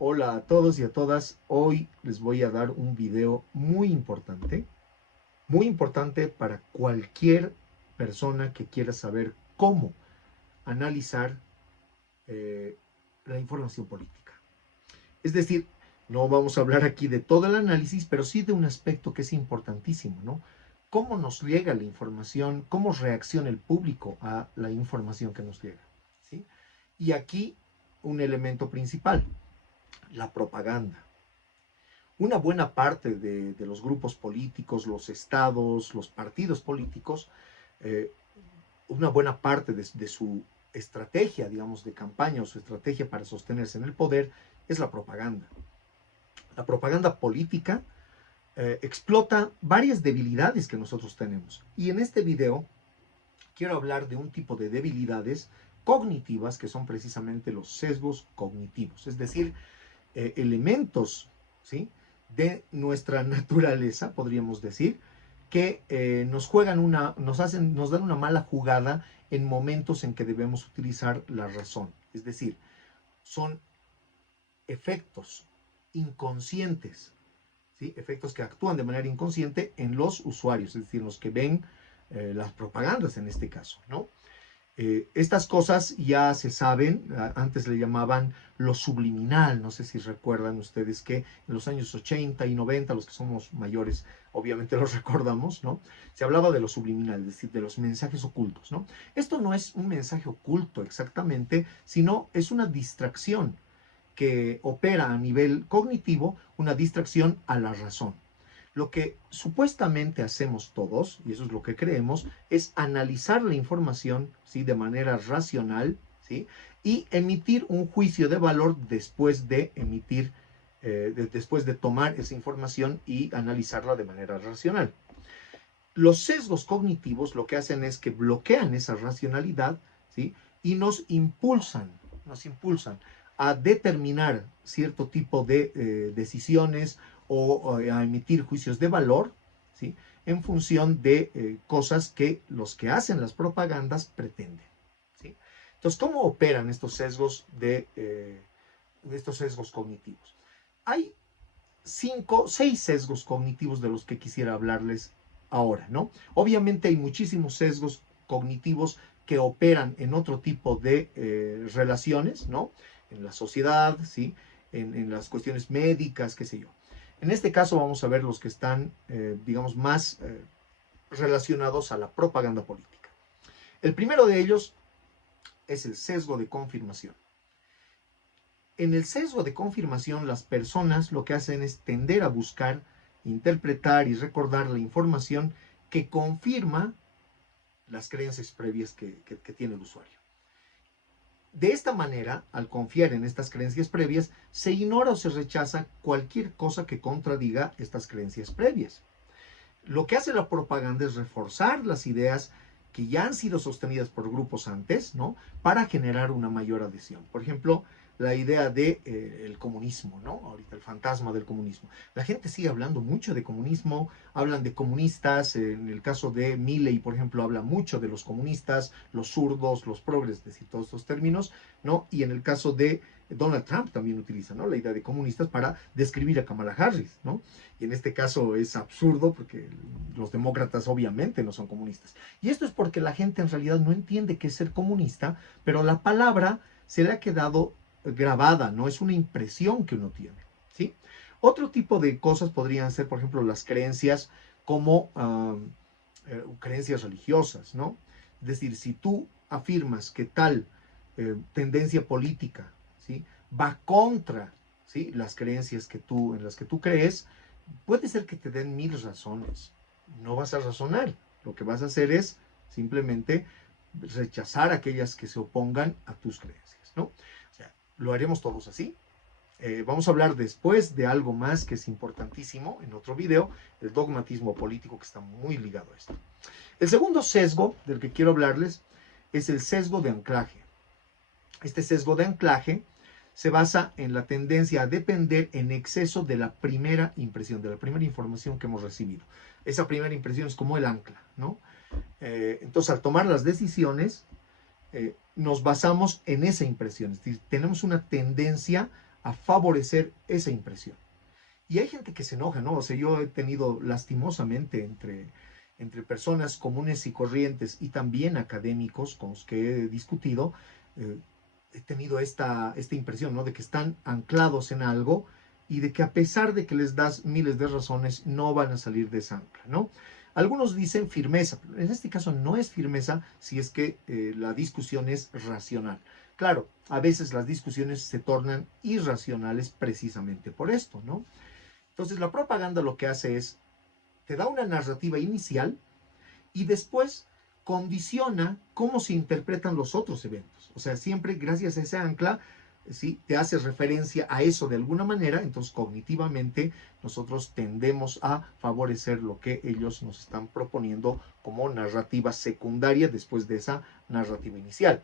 Hola a todos y a todas. Hoy les voy a dar un video muy importante para cualquier persona que quiera saber cómo analizar eh, la información política. Es decir, no vamos a hablar aquí de todo el análisis, pero sí de un aspecto que es importantísimo, ¿no? Cómo nos llega la información, cómo reacciona el público a la información que nos llega, ¿sí? Y aquí un elemento principal, la propaganda. Una buena parte de los grupos políticos, los estados, los partidos políticos, eh, una buena parte de su estrategia, digamos, de campaña o su estrategia para sostenerse en el poder es la propaganda. La propaganda política explota varias debilidades que nosotros tenemos. Y en este video quiero hablar de un tipo de debilidades cognitivas que son precisamente los sesgos cognitivos, es decir, elementos, ¿sí?, de nuestra naturaleza, podríamos decir, que nos dan una mala jugada en momentos en que debemos utilizar la razón. Es decir, son efectos inconscientes, ¿sí?, efectos que actúan de manera inconsciente en los usuarios, es decir, los que ven las propagandas en este caso, ¿no? Estas cosas ya se saben, antes le llamaban lo subliminal, no sé si recuerdan ustedes que en los años 80 y 90, los que somos mayores obviamente los recordamos, ¿no? Se hablaba de lo subliminal, es decir, de los mensajes ocultos, ¿no? Esto no es un mensaje oculto exactamente, sino es una distracción que opera a nivel cognitivo, una distracción a la razón. Lo que supuestamente hacemos todos, y eso es lo que creemos, es analizar la información, ¿sí?, de manera racional, ¿sí?, y emitir un juicio de valor después de después de tomar esa información y analizarla de manera racional. Los sesgos cognitivos lo que hacen es que bloquean esa racionalidad, ¿sí?, y nos impulsan a determinar cierto tipo de decisiones o a emitir juicios de valor, ¿sí?, en función de cosas que los que hacen las propagandas pretenden, ¿sí? Entonces, ¿cómo operan estos sesgos cognitivos? Hay 6 sesgos cognitivos de los que quisiera hablarles ahora, ¿no? Obviamente hay muchísimos sesgos cognitivos que operan en otro tipo de relaciones, ¿no? En la sociedad, ¿sí? En las cuestiones médicas, qué sé yo. En este caso vamos a ver los que están, digamos, más relacionados a la propaganda política. El primero de ellos es el sesgo de confirmación. En el sesgo de confirmación, las personas lo que hacen es tender a buscar, interpretar y recordar la información que confirma las creencias previas que tiene el usuario. De esta manera, al confiar en estas creencias previas, se ignora o se rechaza cualquier cosa que contradiga estas creencias previas. Lo que hace la propaganda es reforzar las ideas que ya han sido sostenidas por grupos antes, ¿no?, para generar una mayor adhesión. Por ejemplo, la idea de el comunismo, ¿no? Ahorita el fantasma del comunismo. La gente sigue hablando mucho de comunismo, hablan de comunistas, en el caso de Milley, por ejemplo, habla mucho de los comunistas, los zurdos, los progres, es decir, todos estos términos, ¿no? Y en el caso de Donald Trump también utiliza, ¿no?, la idea de comunistas para describir a Kamala Harris, ¿no? Y en este caso es absurdo porque los demócratas obviamente no son comunistas. Y esto es porque la gente en realidad no entiende qué es ser comunista, pero la palabra se le ha quedado grabada, no es una impresión que uno tiene, ¿sí? Otro tipo de cosas podrían ser, por ejemplo, las creencias como creencias religiosas, ¿no? Es decir, si tú afirmas que tal tendencia política, ¿sí?, va contra, ¿sí?, las creencias en las que tú crees, puede ser que te den 1000 razones. No vas a razonar. Lo que vas a hacer es simplemente rechazar aquellas que se opongan a tus creencias, ¿no? O sea, lo haremos todos así. Vamos a hablar después de algo más que es importantísimo en otro video, el dogmatismo político, que está muy ligado a esto. El segundo sesgo del que quiero hablarles es el sesgo de anclaje. Este sesgo de anclaje se basa en la tendencia a depender en exceso de la primera impresión, de la primera información que hemos recibido. Esa primera impresión es como el ancla, ¿no? Entonces, al tomar las decisiones, nos basamos en esa impresión. Es decir, tenemos una tendencia a favorecer esa impresión. Y hay gente que se enoja, ¿no? O sea, yo he tenido lastimosamente entre personas comunes y corrientes y también académicos con los que he discutido, eh, he tenido esta impresión, ¿no? De que están anclados en algo y de que a pesar de que les das miles de razones, no van a salir de esa ancla, ¿no? Algunos dicen firmeza, pero en este caso no es firmeza si es que la discusión es racional. Claro, a veces las discusiones se tornan irracionales precisamente por esto, ¿no? Entonces la propaganda lo que hace es, te da una narrativa inicial y después condiciona cómo se interpretan los otros eventos. O sea, siempre gracias a ese ancla, ¿sí? Te hace referencia a eso de alguna manera, entonces cognitivamente nosotros tendemos a favorecer lo que ellos nos están proponiendo como narrativa secundaria después de esa narrativa inicial.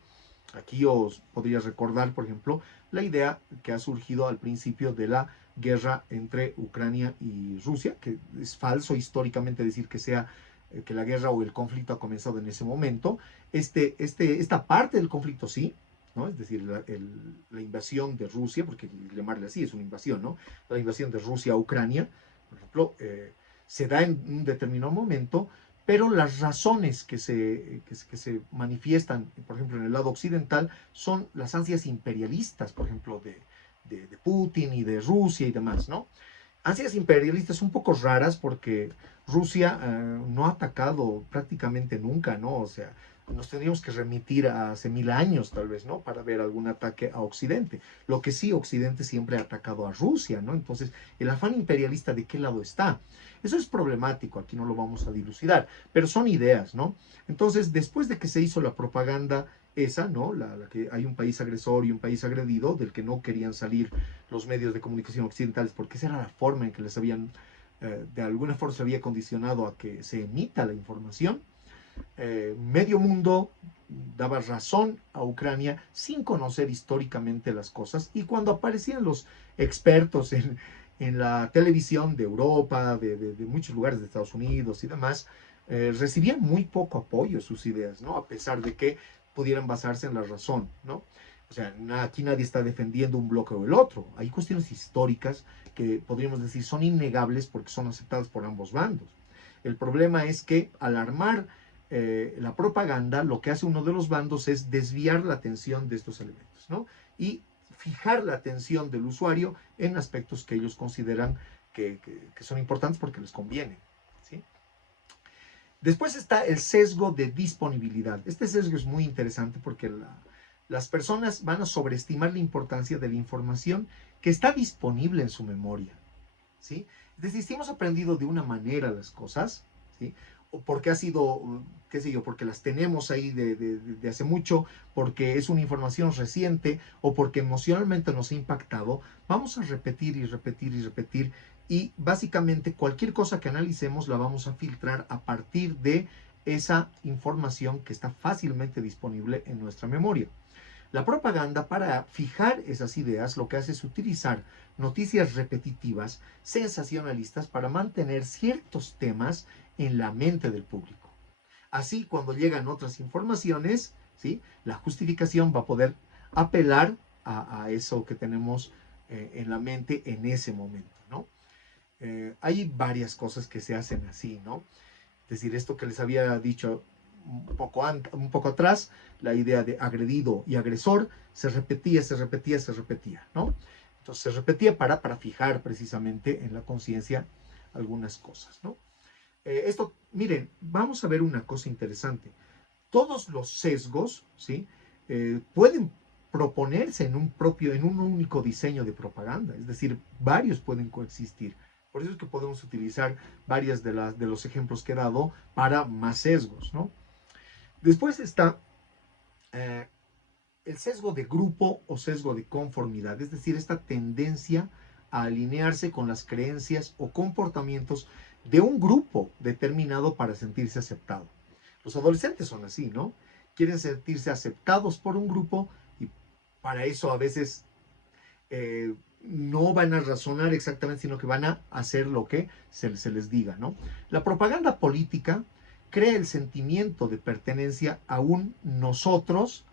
Aquí os podría recordar, por ejemplo, la idea que ha surgido al principio de la guerra entre Ucrania y Rusia, que es falso históricamente decir que sea que la guerra o el conflicto ha comenzado en ese momento. Esta parte del conflicto sí, ¿no? Es decir, la invasión de Rusia, porque llamarle así es una invasión, ¿no? La invasión de Rusia a Ucrania, por ejemplo, se da en un determinado momento, pero las razones que se manifiestan, por ejemplo, en el lado occidental, son las ansias imperialistas, por ejemplo, de Putin y de Rusia y demás, ¿no? Ansias imperialistas un poco raras porque Rusia no ha atacado prácticamente nunca, ¿no? O sea, nos tendríamos que remitir a hace 1000 años tal vez, ¿no? Para ver algún ataque a Occidente. Lo que sí, Occidente siempre ha atacado a Rusia, ¿no? Entonces, el afán imperialista, ¿de qué lado está? Eso es problemático, aquí no lo vamos a dilucidar, pero son ideas, ¿no? Entonces, después de que se hizo la propaganda esa, ¿no? La que hay un país agresor y un país agredido, del que no querían salir los medios de comunicación occidentales, porque esa era la forma en que les habían, de alguna forma se había condicionado a que se emita la información. Medio mundo daba razón a Ucrania sin conocer históricamente las cosas, y cuando aparecían los expertos en la televisión de Europa, de muchos lugares de Estados Unidos y demás, recibían muy poco apoyo sus ideas, ¿no? A pesar de que pudieran basarse en la razón, ¿no? O sea, aquí nadie está defendiendo un bloque o el otro. Hay cuestiones históricas que podríamos decir son innegables porque son aceptadas por ambos bandos. El problema es que al armar la propaganda, lo que hace uno de los bandos es desviar la atención de estos elementos, ¿no? Y fijar la atención del usuario en aspectos que ellos consideran que son importantes porque les conviene, ¿sí? Después está el sesgo de disponibilidad. Este sesgo es muy interesante porque las personas van a sobreestimar la importancia de la información que está disponible en su memoria, ¿sí? Es decir, si hemos aprendido de una manera las cosas, ¿sí? O porque ha sido, qué sé yo, porque las tenemos ahí de hace mucho, porque es una información reciente o porque emocionalmente nos ha impactado, vamos a repetir y repetir y repetir, y básicamente cualquier cosa que analicemos la vamos a filtrar a partir de esa información que está fácilmente disponible en nuestra memoria. La propaganda, para fijar esas ideas, lo que hace es utilizar noticias repetitivas, sensacionalistas, para mantener ciertos temas en la mente del público. Así, cuando llegan otras informaciones, ¿sí? La justificación va a poder apelar a eso que tenemos en la mente en ese momento, ¿no? Hay varias cosas que se hacen así, ¿no? Es decir, esto que les había dicho un poco atrás, la idea de agredido y agresor, se repetía, se repetía, se repetía, ¿no? Entonces se repetía para fijar precisamente en la conciencia algunas cosas, ¿no? Miren, vamos a ver una cosa interesante. Todos los sesgos, ¿sí? Pueden proponerse en un único diseño de propaganda, es decir, varios pueden coexistir. Por eso es que podemos utilizar varias de los ejemplos que he dado para más sesgos, ¿no? Después está eh, el sesgo de grupo o sesgo de conformidad, es decir, esta tendencia a alinearse con las creencias o comportamientos de un grupo determinado para sentirse aceptado. Los adolescentes son así, ¿no? Quieren sentirse aceptados por un grupo y para eso a veces no van a razonar exactamente, sino que van a hacer lo que se les diga, ¿no? La propaganda política crea el sentimiento de pertenencia a un nosotros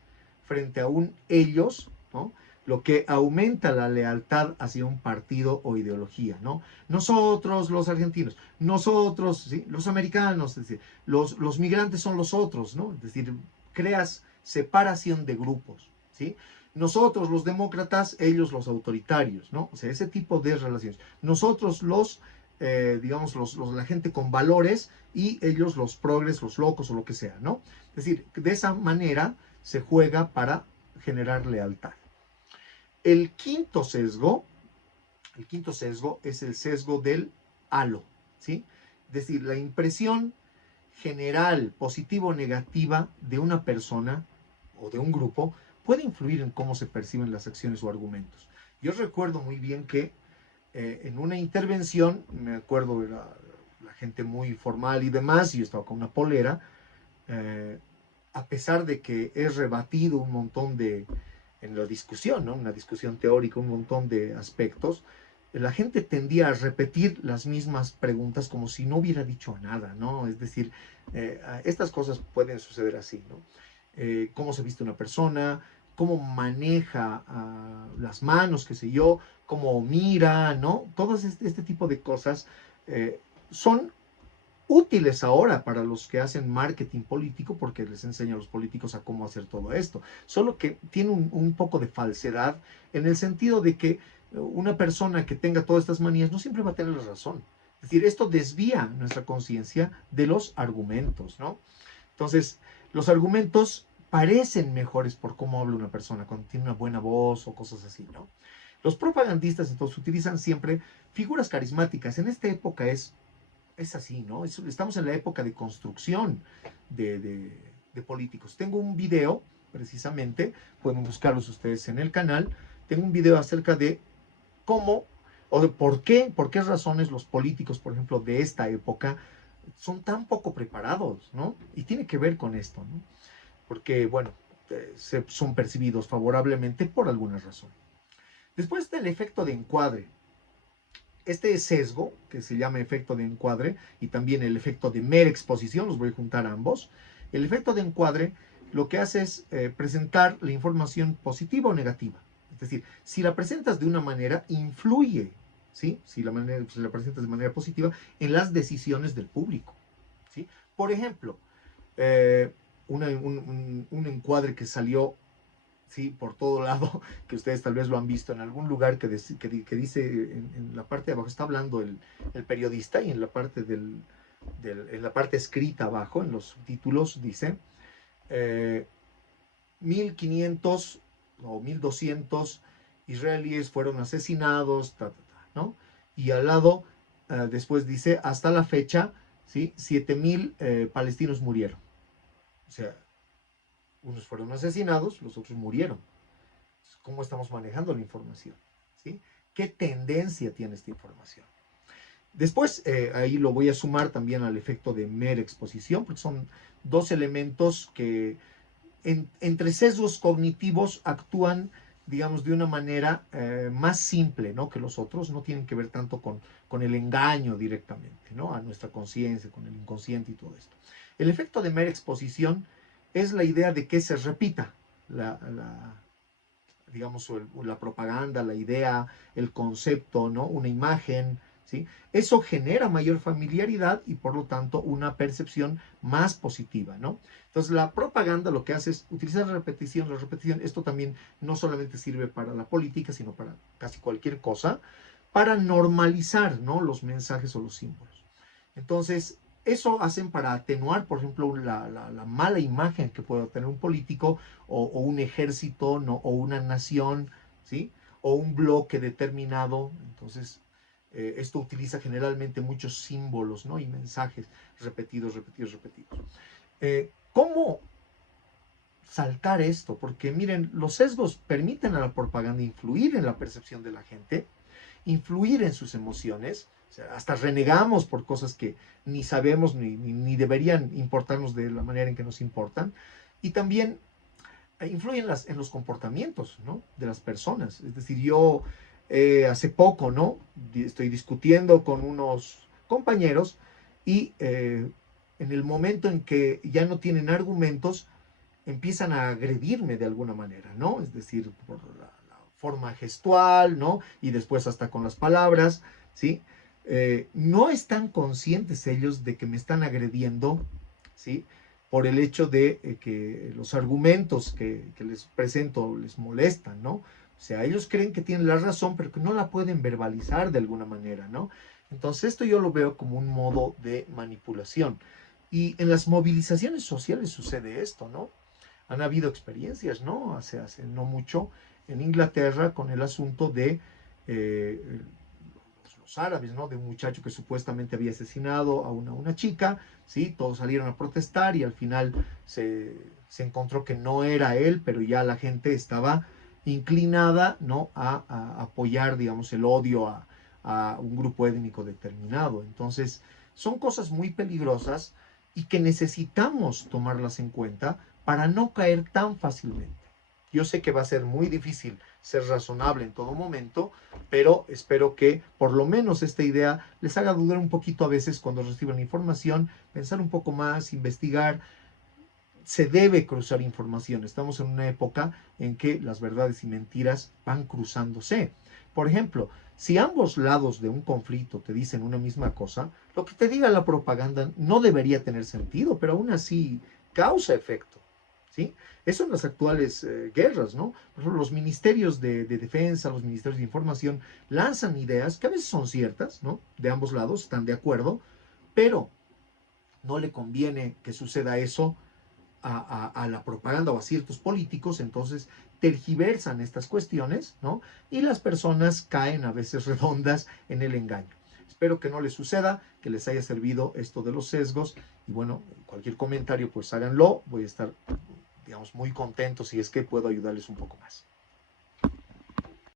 frente a un ellos, ¿no? lo que aumenta la lealtad hacia un partido o ideología, ¿no? Nosotros, los argentinos, nosotros, ¿sí? Los americanos, es decir, los migrantes son los otros, ¿no? Es decir, creas separación de grupos, ¿sí? Nosotros, los demócratas, ellos los autoritarios, ¿no? O sea, ese tipo de relaciones. Nosotros, digamos, la gente con valores y ellos los progres, los locos o lo que sea, ¿no? Es decir, de esa manera se juega para generar lealtad. El quinto sesgo, es el sesgo del halo, ¿sí? Es decir, la impresión general, positiva o negativa de una persona o de un grupo puede influir en cómo se perciben las acciones o argumentos. Yo recuerdo muy bien que en una intervención, me acuerdo, era la gente muy formal y demás, y yo estaba con una polera, eh, a pesar de que he rebatido un montón en la discusión, ¿no? Una discusión teórica, un montón de aspectos, la gente tendía a repetir las mismas preguntas como si no hubiera dicho nada, ¿no? Es decir, estas cosas pueden suceder así, ¿no? Cómo se viste una persona, cómo maneja las manos, qué sé yo, cómo mira, ¿no? Todo este tipo de cosas son útiles ahora para los que hacen marketing político porque les enseña a los políticos a cómo hacer todo esto. Solo que tiene un poco de falsedad en el sentido de que una persona que tenga todas estas manías no siempre va a tener la razón. Es decir, esto desvía nuestra conciencia de los argumentos, ¿no? Entonces, los argumentos parecen mejores por cómo habla una persona, cuando tiene una buena voz o cosas así, ¿no? Los propagandistas entonces utilizan siempre figuras carismáticas. En esta época es así, ¿no? Estamos en la época de construcción de políticos. Tengo un video, precisamente, pueden buscarlos ustedes en el canal, tengo un video acerca de cómo o de por qué razones los políticos, por ejemplo, de esta época son tan poco preparados, ¿no? Y tiene que ver con esto, ¿no? Porque, bueno, son percibidos favorablemente por alguna razón. Después del efecto de encuadre, este sesgo, que se llama efecto de encuadre, y también el efecto de mera exposición, los voy a juntar a ambos. El efecto de encuadre lo que hace es presentar la información positiva o negativa. Es decir, si la presentas de una manera, influye, ¿sí? Si la presentas de manera positiva, en las decisiones del público, ¿sí? Por ejemplo, un encuadre que salió, sí, por todo lado, que ustedes tal vez lo han visto en algún lugar que dice en la parte de abajo, está hablando el periodista y en la parte en la parte escrita abajo, en los subtítulos, dice 1500 o 1200 israelíes fueron asesinados, ¿no? Y al lado, después dice, hasta la fecha, ¿sí? 7000 palestinos murieron. O sea, unos fueron asesinados, los otros murieron. ¿Cómo estamos manejando la información? ¿Sí? ¿Qué tendencia tiene esta información? Después, ahí lo voy a sumar también al efecto de mera exposición, porque son dos elementos que entre sesgos cognitivos actúan, digamos, de una manera más simple, ¿no? Que los otros, no tienen que ver tanto con el engaño directamente, ¿no? A nuestra conciencia, con el inconsciente y todo esto. El efecto de mera exposición es la idea de que se repita digamos, la propaganda, la idea, el concepto, ¿no? Una imagen, ¿sí? Eso genera mayor familiaridad y por lo tanto una percepción más positiva, ¿no? Entonces la propaganda lo que hace es utilizar la repetición, esto también no solamente sirve para la política, sino para casi cualquier cosa, para normalizar, ¿no? Los mensajes o los símbolos. Entonces, eso hacen para atenuar, por ejemplo, la mala imagen que puede tener un político o un ejército, ¿no? O una nación, ¿sí? O un bloque determinado. Entonces, esto utiliza generalmente muchos símbolos, ¿no? Y mensajes repetidos, repetidos, repetidos. ¿Cómo saltar esto? Porque miren, los sesgos permiten a la propaganda influir en la percepción de la gente, influir en sus emociones. O sea, hasta renegamos por cosas que ni sabemos ni deberían importarnos de la manera en que nos importan. Y también influyen en los comportamientos, ¿no? De las personas. Es decir, yo hace poco, ¿no? Estoy discutiendo con unos compañeros y en el momento en que ya no tienen argumentos, empiezan a agredirme de alguna manera, ¿no? Es decir, por la forma gestual, ¿no? Y después hasta con las palabras, ¿sí? No están conscientes ellos de que me están agrediendo, ¿sí? Por el hecho de que los argumentos que les presento les molestan, ¿no? O sea, ellos creen que tienen la razón, pero que no la pueden verbalizar de alguna manera, ¿no? Entonces, esto yo lo veo como un modo de manipulación. Y en las movilizaciones sociales sucede esto, ¿no? Han habido experiencias, ¿no? Hace no mucho en Inglaterra con el asunto de los árabes, ¿no? De un muchacho que supuestamente había asesinado a una chica, ¿sí? Todos salieron a protestar y al final se encontró que no era él, pero ya la gente estaba inclinada, ¿no? A apoyar, digamos, el odio a un grupo étnico determinado. Entonces, son cosas muy peligrosas y que necesitamos tomarlas en cuenta para no caer tan fácilmente. Yo sé que va a ser muy difícil ser razonable en todo momento, pero espero que por lo menos esta idea les haga dudar un poquito a veces cuando reciban información, pensar un poco más, investigar. Se debe cruzar información. Estamos en una época en que las verdades y mentiras van cruzándose. Por ejemplo, si ambos lados de un conflicto te dicen una misma cosa, lo que te diga la propaganda no debería tener sentido, pero aún así causa efecto. ¿Sí? Eso en las actuales guerras, ¿no? Por ejemplo, los ministerios de defensa, los ministerios de información lanzan ideas que a veces son ciertas, ¿no? De ambos lados, están de acuerdo, pero no le conviene que suceda eso a la propaganda o a ciertos políticos, entonces tergiversan estas cuestiones, ¿no? Y las personas caen a veces redondas en el engaño. Espero que no les suceda, que les haya servido esto de los sesgos y bueno, cualquier comentario pues háganlo, voy a estar, digamos, muy contento si es que puedo ayudarles un poco más.